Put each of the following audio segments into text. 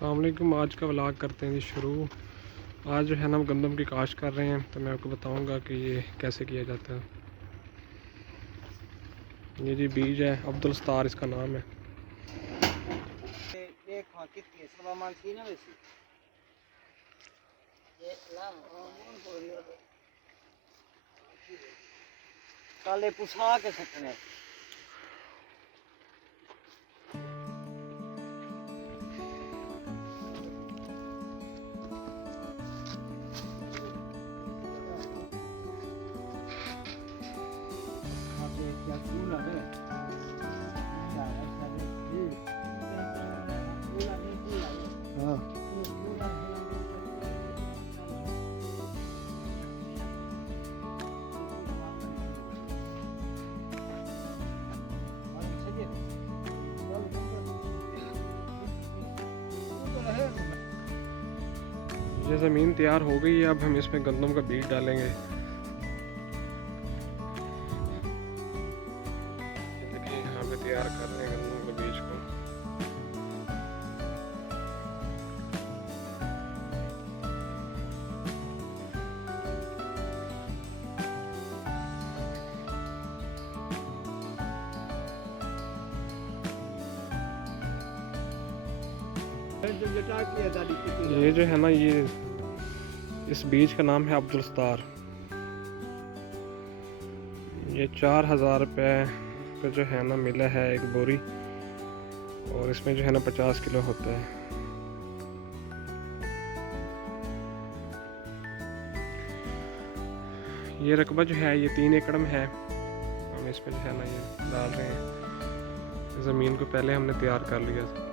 अस्सलाम वालेकुम। आज का व्लॉग करते हैं जी शुरू। आज जो है ना हम गंदम की काश्त कर रहे हैं, तो मैं आपको बताऊंगा कि ये कैसे किया जाता है। ये जी बीज है, अब्दुल सत्तार इसका नाम है। काले पुछा के सकने ये ज़मीन तैयार हो गई है, अब हम इसमें गंदम का बीज डालेंगे। देखिए यहाँ पे तैयार कर रहे हैं गंदम के बीज को। ये जो है ना, ये इस बीज का नाम है अब्दुल सत्तार। ये 4000 रुपये का जो है ना मिला है एक बोरी, और इसमें जो है ना 50 किलो होता है। ये रकबा जो है ये 3 एकड़ में है। हम इसमें जो है ना ये डाल रहे हैं। ज़मीन को पहले हमने तैयार कर लिया था।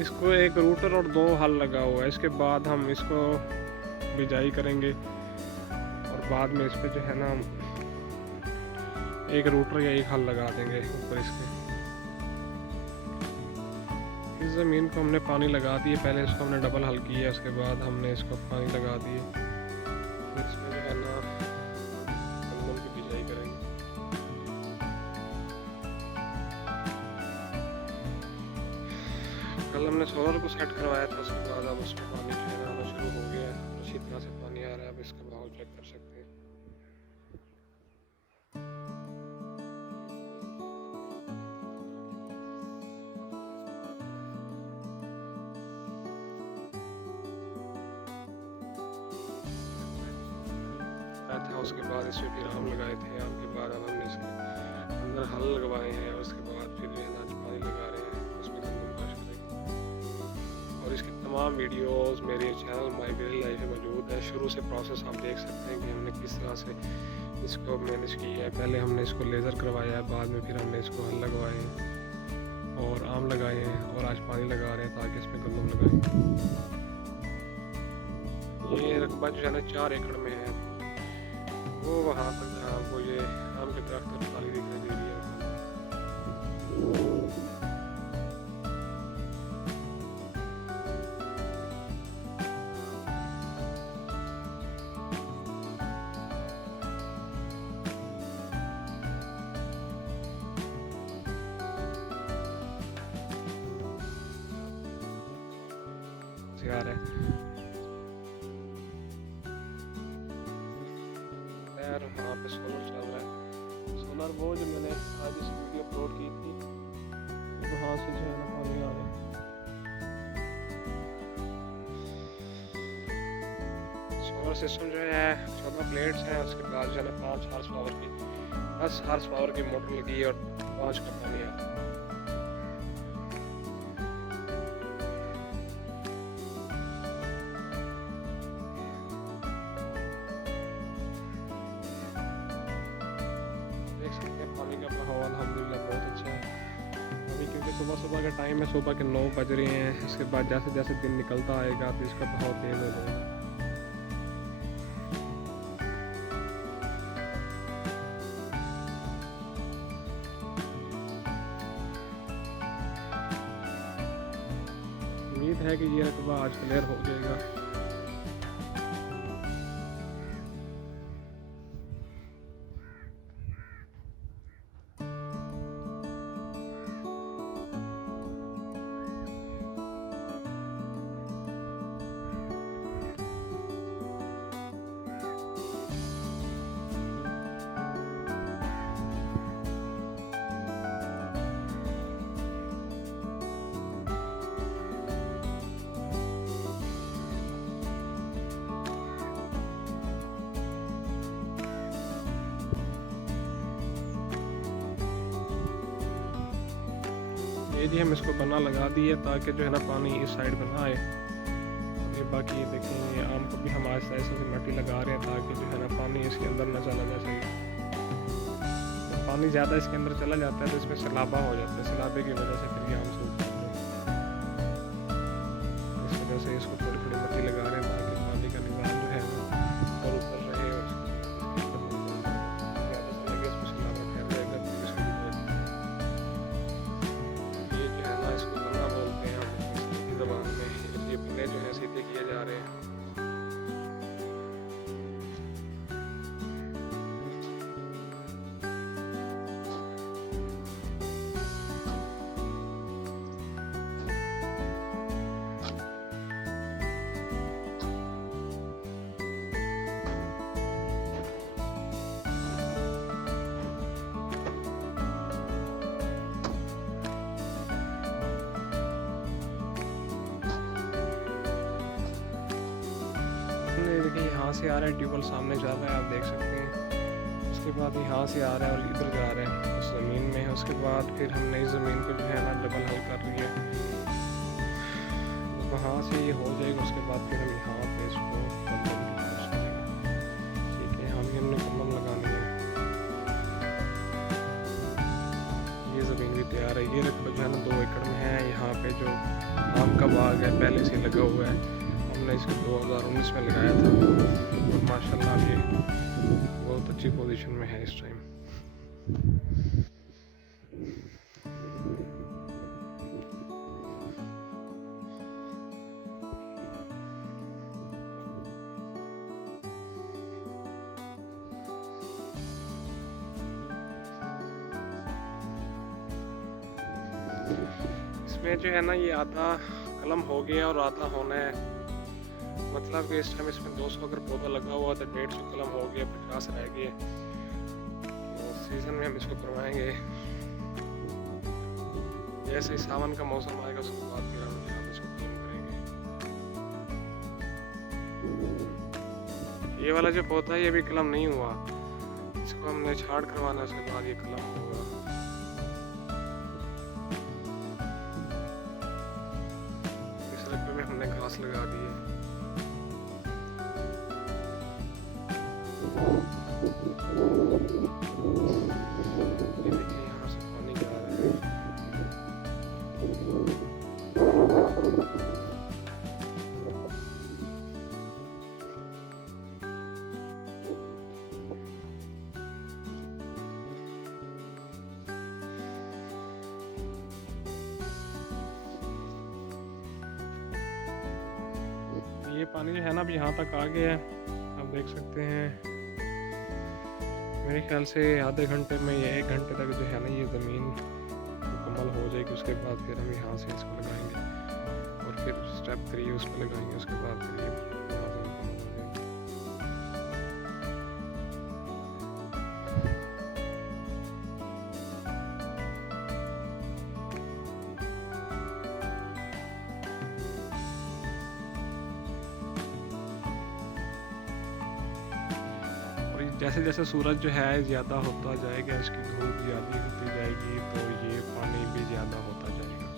इसको एक रूटर और 2 हल लगा हुआ है। इसके बाद हम इसको बिजाई करेंगे, और बाद में इस पर जो है ना हम एक रूटर या एक हल लगा देंगे ऊपर इसके। इस ज़मीन को हमने पानी लगा दिए, पहले इसको हमने डबल हल किया, उसके बाद हमने इसको पानी लगा दिए। इसमें जो है ना गंदम की बिजाई करेंगे। कल हमने सोलर को सेट करवाया था, उसके बाद अब उसमें पानी जो है ना आना शुरू हो गया है। अच्छी तरह से पानी आ रहा है। अब इसका बहाव चेक कर सकते हैं। था उसके बाद इसमें फिर आम लगाए थे। आम के बाद अब हमने इसके अंदर हल लगवाए हैं, और उसके बाद फिर जो है ना पानी लगा रहे हैं, उसमें गंदम काश्त करेंगे। और इसके तमाम वीडियोस मेरे चैनल माय डेली लाइफ में मौजूद है। शुरू से प्रोसेस आप देख सकते हैं कि हमने किस तरह से इसको मैनेज किया है। पहले हमने इसको लेज़र करवाया है, बाद में फिर हमने इसको हल लगवाए हैं और आम लगाए हैं, और आज पानी लगा रहे हैं ताकि इसमें गंदम लगाएं। ये रकबा जो है ना 4 एकड़ में है। वो वहाँ तक जहाँ वो ये आम के दरख्त पर खाली दिखाई दे रही है। तैयार है यार। वहाँ पे सोलर चल रहा है। सोलर वो जो मैंने आज इस वीडियो अपलोड की थी, वहाँ से जो है ना पानी आ रहा है। सोलर सिस्टम जो है 14 प्लेट्स हैं। उसके बाद जो है ना 5 हार्स पावर की 10 हार्स पावर की मोटर लगी है, और 5 का पानी आता है। देख सकते हैं पानी का बहाव अल्हम्दुलिल्लाह बहुत अच्छा है। अभी क्योंकि सुबह का टाइम है, सुबह के 9 बज रहे हैं। इसके बाद जैसे जैसे दिन निकलता आएगा तो इसका बहाव तेज हो जाएगा। उम्मीद है कि ये रकबा आज क्लियर हो जाएगा। ये जी हम इसको बना लगा दिए ताकि जो है ना पानी इस साइड पर ना आए। और ये बाकी देखें ये आम को भी हम आहिस्ता आहिस्ता से मिट्टी लगा रहे हैं ताकि जो है ना पानी इसके अंदर न चला जा सके। तो पानी ज़्यादा इसके अंदर चला जाता है तो इसमें सैलाबा हो जाता है, सैलाबे की वजह से फिर ये आम सूख जाते हैं। इस वजह से इसको थोड़ी थोड़ी मिट्टी लगा रहे हैं ताकि पानी का निज़ाम जो है ना ऊपर ऊपर रहे और ज़्यादा से लगे इसमें सैलाबा फैल जाएगा तो इसको ये जो है ना इसको बना बोलते हैं हम इसकी ज़बान में। ये पन्ने जो है सीधे किए जा रहे हैं। देखिए यहाँ से आ रहा है, ट्यूबवेल सामने जा रहा है, आप देख सकते हैं। उसके बाद यहाँ से आ रहा है और इधर जा रहा है उस ज़मीन में। उसके बाद फिर हम नई ज़मीन को जो है ना डबल हल कर रही है। वहाँ से ये हो जाएगा, उसके बाद फिर हम यहाँ पे इसको कलम लगाएंगे। ठीक है, हम ही हमने कलम लगानी है। ये ज़मीन भी तैयार है। ये रकबा जो है ना 2 एकड़ में है। यहाँ पे जो आम का बाग है पहले से लगा हुआ है, हमने इसको 2019 में लगाया था और माशाल्लाह ये बहुत अच्छी पोजीशन में है इस टाइम। इसमें जो है ना ये आधा कलम हो गया और आधा होना है। मतलब कि इस टाइम इसमें 200 अगर पौधा लगा हुआ तो 150 कलम हो गया, 50 रह गए। तो सीज़न में हम इसको करवाएंगे। जैसे ही सावन का मौसम आएगा उसके बाद फिर हम यहाँ इसको कलम करेंगे। ये वाला जो पौधा है ये भी कलम नहीं हुआ, इसको हमने छाड़ करवाना, उसके बाद ये कलम होगा। इस रकबे में हमने घास लगा दी है। ये देखिए यहाँ से पानी जा रहा है। ये पानी जो है ना अब यहाँ तक आ गया है, आप देख सकते हैं। मेरे ख्याल से आधे घंटे में या 1 घंटे तक जो है ना ये ज़मीन मुकम्मल हो जाएगी। उसके बाद फिर हम यहाँ से इसको लगाएंगे और फिर स्टेप 3 उस पर लगाएंगे। उसके बाद फिर ये यहाँ से मुकम्मल हो जाएगी। जैसे जैसे सूरज जो है ज़्यादा होता जाएगा, इसकी धूप ज़्यादा होती जाएगी तो ये पानी भी ज़्यादा होता जाएगा।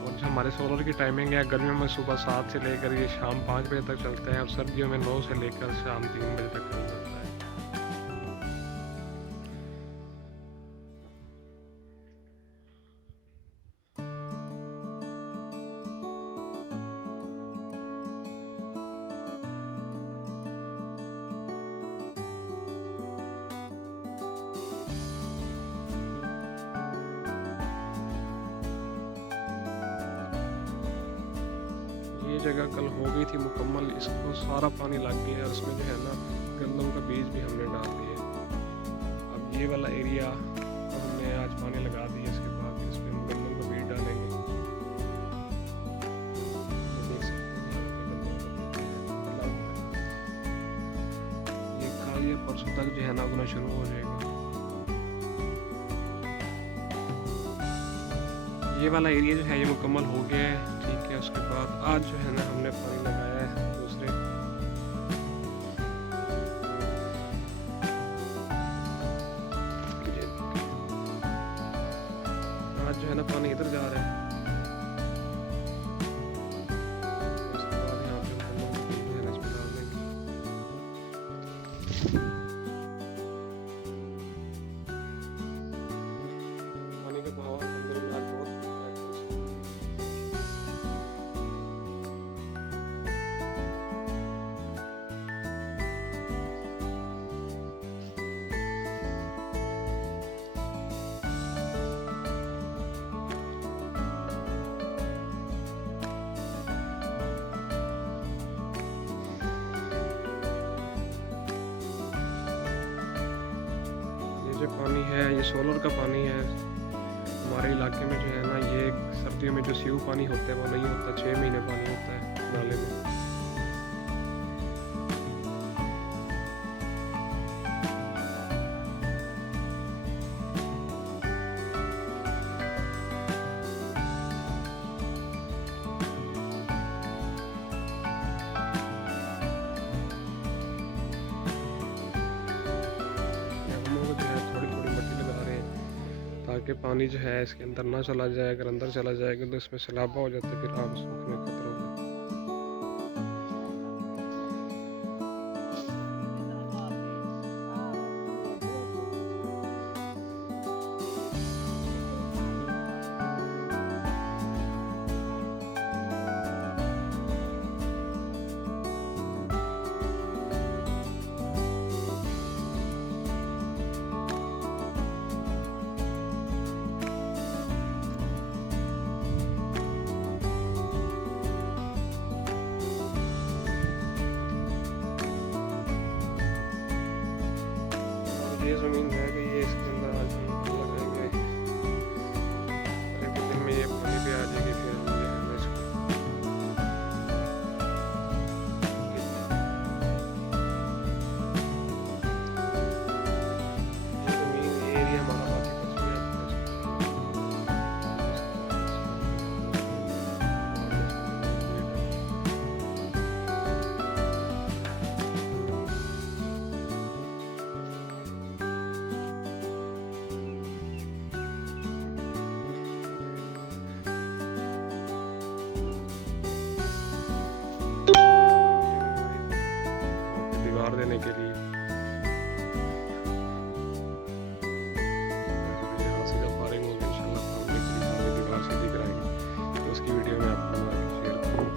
और जो हमारे सोलर की टाइमिंग है, गर्मियों में सुबह 7 से लेकर ये शाम 5 बजे तक चलता है और सर्दियों में 9 से लेकर शाम 3 बजे तक चल जाता है। ये जगह कल हो गई थी मुकम्मल, इसको सारा पानी लग गया और उसमें जो है ना गंदम का बीज भी हमने डाल दिए। अब ये वाला एरिया तो हमने आज पानी लगा दिया, इसके बाद इसमें हम गंदम का बीज डालेंगे। देख सकते हैं ये कल या परसों तक जो है ना उगना शुरू हो जाएगा। ये वाला एरिया जो है ये मुकम्मल हो गया है। ठीक है, उसके बाद आज जो है ना हमने पानी लगाया है दूसरे। आज जो है है ना पानी इधर जा रहा है। उसके बाद यहाँ पे हम लोग जो है ना इसमें डाल देंगे। पानी का बहाव अल्हम्दुलिल्लाह बहुत है। जो पानी है ये सोलर का पानी है। हमारे इलाके में जो है ना ये सर्दियों में जो सीव पानी होता है वो नहीं होता, 6 महीने पानी होता है नाले में। ताकि पानी जो है इसके अंदर ना चला जाए। अगर अंदर चला जाएगा तो इसमें सैलाबा हो जाता है, फिर आप सूखने का खतरा हो जाता है। ये ज़मीन है कि ये इसके अंदर आज हम लगाएंगे। अगले दिन में ये पानी पे आ जाएगी, फिर हम जो है ना इसको ये ज़मीन ये एरिया हमारा बाकी बच गया। दीवार देने के लिए यहाँ से जब फारिग होंगे इंशाल्लाह सामने की सामने दीवार से दिख कराएंगे, तो उसकी वीडियो में आपको शेयर करूँगा।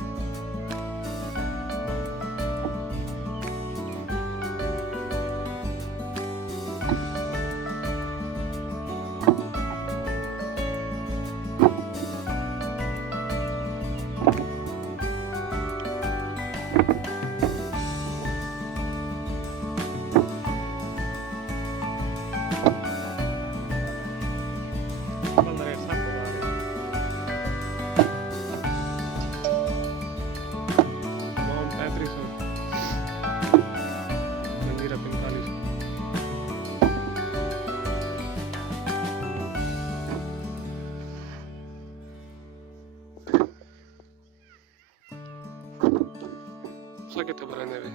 Sakit to prende भी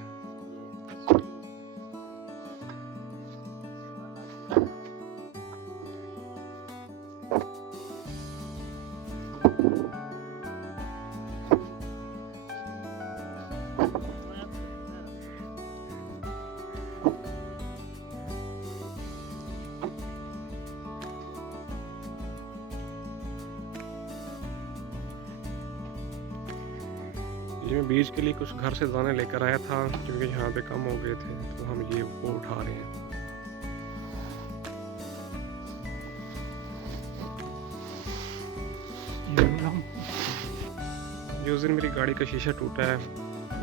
ये मैं बीज के लिए कुछ घर से दाने लेकर आया था, क्योंकि यहाँ पे कम हो गए थे, तो हम ये वो उठा रहे हैं। उस दिन मेरी गाड़ी का शीशा टूटा है।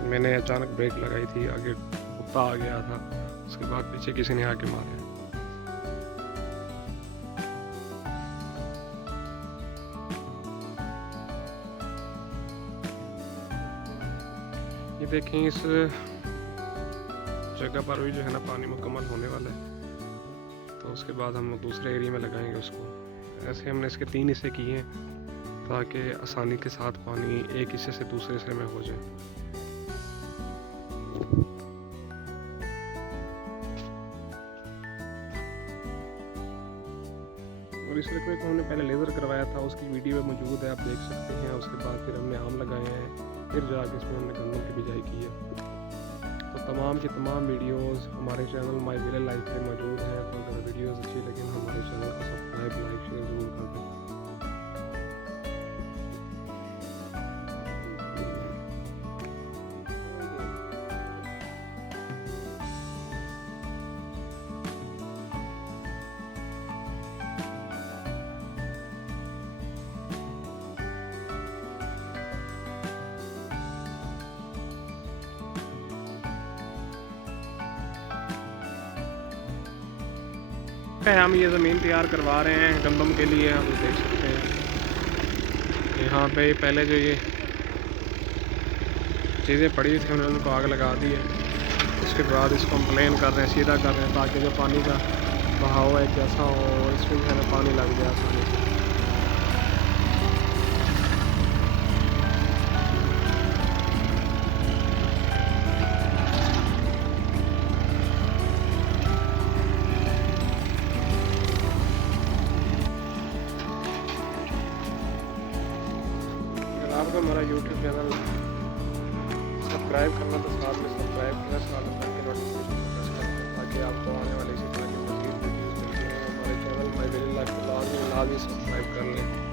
मैंने अचानक ब्रेक लगाई थी, आगे कुत्ता आ गया था, उसके बाद पीछे किसी ने आके मारा। ये देखें, इस जगह पर भी जो है ना पानी मुकम्मल होने वाला है, तो उसके बाद हम दूसरे एरिया में लगाएंगे उसको। ऐसे हमने इसके 3 हिस्से किए हैं ताकि आसानी के साथ पानी एक हिस्से से दूसरे हिस्से में हो जाए। और इस लकवे को हमने पहले लेज़र करवाया था, उसकी वीडियो मौजूद है, आप देख सकते हैं। उसके बाद फिर हमने आम लगाए हैं, फिर जाके इसमें हमने गंदम की बिजाई की है। तो तमाम की तमाम वीडियोस हमारे चैनल माई विलेज लाइफ पे मौजूद हैं। तो अगर वीडियोस अच्छी लगे हमारे चैनल को सब्सक्राइब, लाइक, शेयर ज़रूर कर दें। हम ये ज़मीन तैयार करवा रहे हैं गंदम के लिए। आप देख सकते हैं यहाँ पे पहले जो ये चीज़ें पड़ी थी उन्होंने उनको आग लगा दी है। उसके बाद इसको हम प्लेन कर रहे हैं, सीधा कर रहे हैं, ताकि जो पानी का बहाव है जैसा हो इसमें जो है ना पानी लग जाए आसानी से। आपको हमारा यूट्यूब चैनल सब्सक्राइब करना तो साथ में सब्सक्राइब करना, साथ में बेल की नोटिफिकेशन प्रेस कर दें, ताकि आपको आने वाले इसी तरह की मज़ीद वीडियोज़ मिलती हैं। हमारे चैनल माई विलेज लाइफ को लाजमी सब्सक्राइब कर लें।